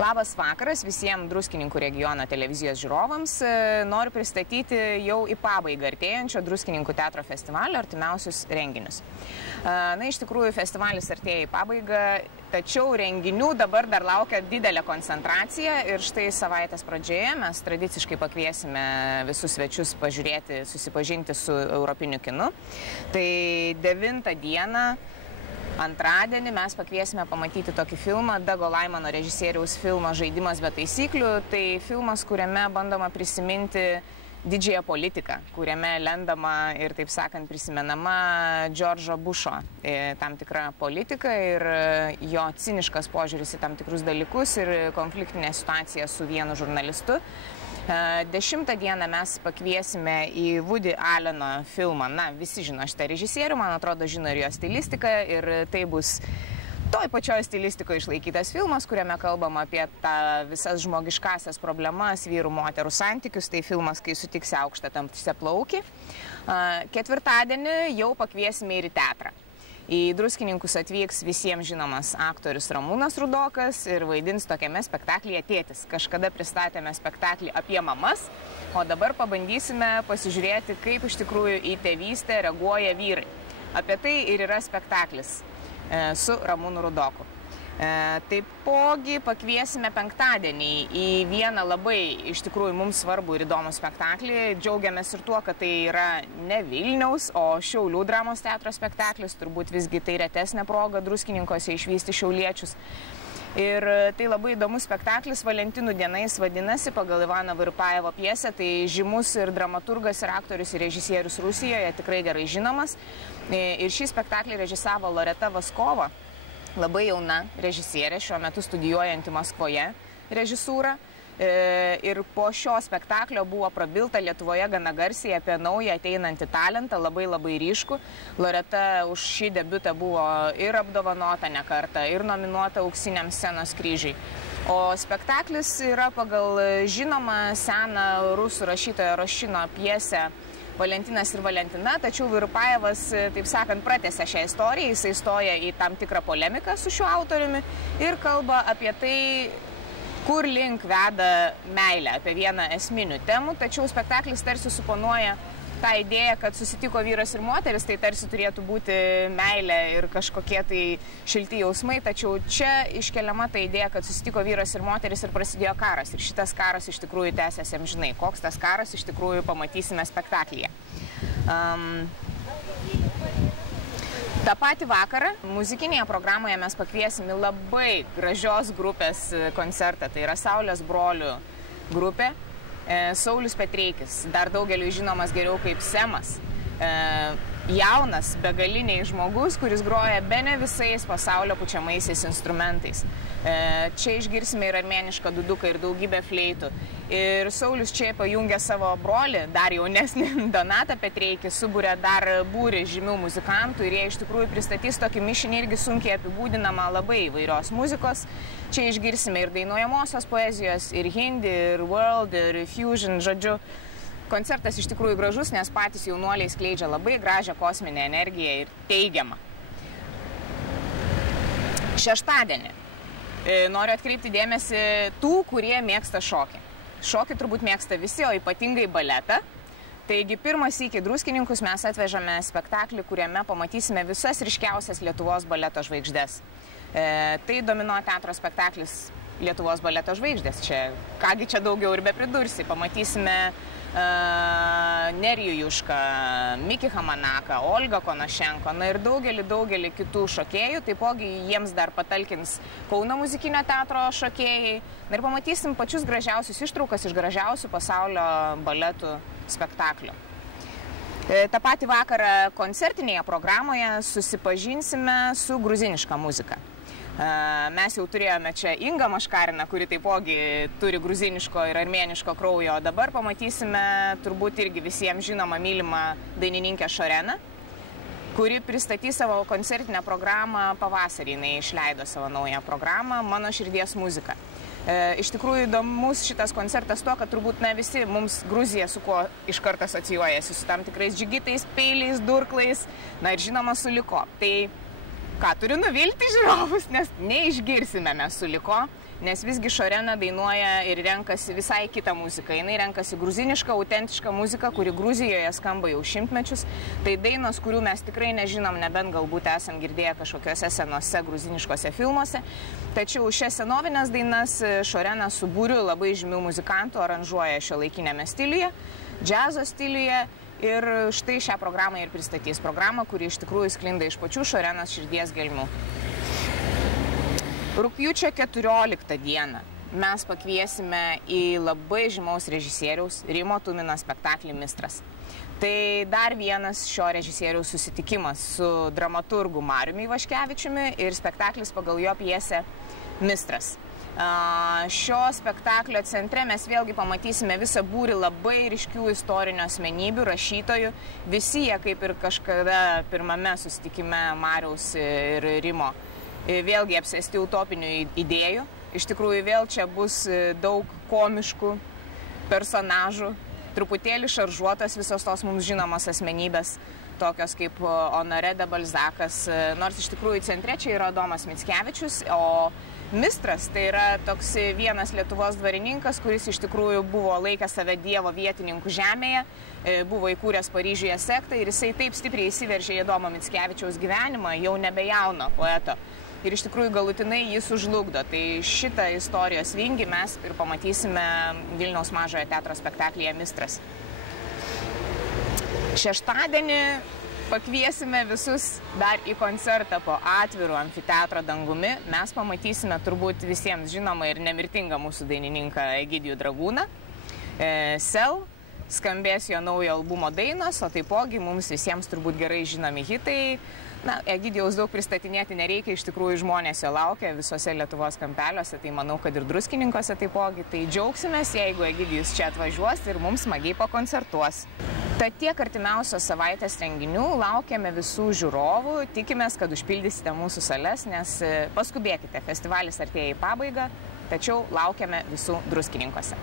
Labas vakaras visiems Druskininkų regiono televizijos žiūrovams. Noriu pristatyti jau į pabaigą artėjančio Druskininkų teatro festivalio artimiausius renginius. Iš tikrųjų, festivalis artėja į pabaigą, tačiau renginių dabar dar laukia didelė koncentracija ir štai savaitės pradžioje mes tradiciškai pakviesime visus svečius pažiūrėti, susipažinti su europiniu kinu. Tai 9 dieną, antradienį, mes pakviesime pamatyti tokį filmą, Dago Laimano režisieriaus filmą Žaidimas be taisyklių. Tai filmas, kuriame bandoma prisiminti didžiąją politiką, kuriame lendama ir, taip sakant, prisimenama Džordžo Bušo tam tikra politika ir jo ciniškas požiūris į tam tikrus dalykus ir konfliktinė situacija su vienu žurnalistu. 10 dieną mes pakviesime į Woody Alleno filmą. Visi žino šitą režisierių, man atrodo, žino ir jo stilistiką ir tai bus toj pačioj stilistikoje išlaikytas filmas, kuriame kalbama apie tą visas žmogiškasias problemas, vyrų, moterų santykius. Tai filmas, kai sutiksi aukštą tamsiaplaukį. Ketvirtadienį jau pakviesime ir į teatrą. Į Druskininkus atvyks visiems žinomas aktorius Ramūnas Rudokas ir vaidins tokiame spektaklyje Tėtis. Kažkada pristatėme spektaklį apie mamas, o dabar pabandysime pasižiūrėti, kaip iš tikrųjų į tėvystę reaguoja vyrai. Apie tai ir yra spektaklis su Ramūnu Rudoku. Taipogi pakviesime penktadienį į vieną labai iš tikrųjų mums svarbų ir įdomų spektaklį. Džiaugiamės ir tuo, kad tai yra ne Vilniaus, o Šiaulių dramos teatro spektaklis. Turbūt visgi tai retesnė proga Druskininkose išvysti šiauliečius. Ir tai labai įdomus spektaklis, Valentinų dienais vadinasi, pagal Ivano Virpajevo pjesę. Tai žymus ir dramaturgas, ir aktorius, ir režisierius Rusijoje, tikrai gerai žinomas. Ir šį spektaklį režisavo Loreta Vaskova, labai jauna režisierė, šiuo metu studijuojanti Maskvoje režisūrą. Ir po šio spektaklio buvo prabilta Lietuvoje gana garsiai apie naują ateinantį talentą, labai ryškų. Loreta už šį debiutą buvo ir apdovanota ne kartą, ir nominuota Auksiniam scenos kryžiui. O spektaklis yra pagal žinomą seną rusų rašytojo Rošino pjesę Valentinas ir Valentina, tačiau Virpajevas, taip sakant, pratęsia šią istoriją, jisai stoja į tam tikrą polemiką su šiuo autoriumi ir kalba apie tai, kur link veda meilė, apie vieną esminių temų, tačiau spektaklis tarsi suponuoja tą idėją, kad susitiko vyras ir moteris, tai tarsi turėtų būti meilė ir kažkokie tai šilti jausmai, tačiau čia iškeliama ta idėja, kad susitiko vyras ir moteris ir prasidėjo karas. Ir šitas karas iš tikrųjų tęsiasi amžinai. Koks tas karas iš tikrųjų pamatysime spektaklyje. Ta patį vakarą muzikinėje programoje mes pakviesime labai gražios grupės koncertą. Tai yra Saulės brolių grupė. Saulius Petreikis, dar daugeliu žinomas geriau kaip Semas, jaunas, begaliniai žmogus, kuris groja bene visais pasaulio pučiamaisiais instrumentais. Čia išgirsime ir armėnišką duduką, ir daugybę fleitų. Ir Saulius čia pajungia savo brolį, dar jaunesnį Donatą Petreikį, subūrė dar būrį žymių muzikantų ir jie iš tikrųjų pristatys tokį mišinį irgi sunkiai apibūdinamą labai įvairios muzikos. Čia išgirsime ir dainuojamosios poezijos, ir hindi, ir world, ir fusion, žodžiu. Koncertas iš tikrųjų gražus, nes patys jaunuoliai skleidžia labai gražią kosminę energiją ir teigiamą. Šeštadienį noriu atkreipti dėmesį tų, kurie mėgsta šokį. Šokį turbūt mėgsta visi, o ypatingai baletą. Taigi pirmas sykį Druskininkus mes atvežame spektaklį, kuriame pamatysime visas ryškiausias Lietuvos baleto žvaigždės. Tai Domino teatro spektaklis Lietuvos baleto žvaigždės. Kągi čia daugiau ir bepridursi. Pamatysime Nerijų Jušką, Mikį Hamanaką, Olgą Konošenko, ir daugelį kitų šokėjų. Taipogi jiems dar patalkins Kauno muzikinio teatro šokėjai. Ir pamatysim pačius gražiausius ištraukas iš gražiausių pasaulio baletų spektaklio. Ta patį vakarą koncertinėje programoje susipažinsime su gruziniška muzika. Mes jau turėjome čia Ingą Maškariną, kuri taipogi turi gruziniško ir armėniško kraujo, o dabar pamatysime turbūt irgi visiems žinomą mylimą dainininkę Šoreną, kuri pristatys savo koncertinę programą pavasarį. Jis išleido savo naują programą Mano širdies muzika. Iš tikrųjų įdomus šitas koncertas tuo, kad turbūt visi mums Gruzija su kuo iš karto asocijuojasi, su tam tikrais džigitais, peiliais, durklais, ir žinoma su Liko. Tai ką, turiu nuvilti žiūrovus, nes neišgirsime mes su Liko nes visgi Šorena dainuoja ir renkasi visai kitą muziką. Jis renkasi gruzinišką, autentišką muziką, kuri Gruzijoje skamba jau šimtmečius. Tai dainos, kurių mes tikrai nežinom, nebent galbūt esam girdėję kažkokiuose senose gruziniškose filmuose. Tačiau šias senovinės dainas Šorena su būriu labai žymių muzikantų aranžuoja šiuolaikinėme stiliuje, džiazo stiliuje. Ir štai šią programą ir pristatys. Programą, kuri iš tikrųjų sklinda iš pačių Šorenos širdies gelmių. Rugpjūčio 14 dieną mes pakviesime į labai žymaus režisieriaus Rimo Tumino spektaklį Mistras. Tai dar vienas šio režisieriaus susitikimas su dramaturgu Mariumi Ivaškevičiumi ir spektaklis pagal jo pjesę Mistras. Šio spektaklio centre mes vėlgi pamatysime visą būrį labai ryškių istorinių asmenybių, rašytojų. Visi jie, kaip ir kažkada pirmame susitikime Mariaus ir Rimo, vėlgi apsėsti utopinių idėjų. Iš tikrųjų vėl čia bus daug komiškų personažų, truputėlį šaržuotas visos tos mums žinomos asmenybės, tokios kaip Honoré de Balzakas, nors iš tikrųjų centre čia yra Adomas Mickevičius, o Mistras tai yra toks vienas Lietuvos dvarininkas, kuris iš tikrųjų buvo laikęs save dievo vietininku žemėje, buvo įkūręs Paryžiuje sektą ir jisai taip stipriai įsiveržė į Adomo Mickevičiaus gyvenimą, jau nebejauno poeto. Ir iš tikrųjų galutinai jį sužlugdo. Tai šitą istorijos vingį mes ir pamatysime Vilniaus Mažojo teatro spektaklyje Mistras. Šeštadienį pakviesime visus dar į koncertą po atviru amfiteatro dangumi. Mes pamatysime turbūt visiems žinomą ir nemirtingą mūsų dainininką Egidijų Dragūną. Sel, skambės jo naujo albumo dainos, o taipogi mums visiems turbūt gerai žinomi hitai. Na, Egidijaus daug pristatinėti nereikia, iš tikrųjų žmonės jo laukia visose Lietuvos kampeliuose, tai manau, kad ir Druskininkuose taipogi. Tai džiaugsimės, jeigu Egidijus čia atvažiuos ir mums smagiai pakoncertuos. Tad tiek artimiausios savaitės renginių, laukiame visų žiūrovų, tikimės, kad užpildysite mūsų sales, nes paskubėkite, festivalis artėja į pabaigą, tačiau laukiame visų Druskininkuose.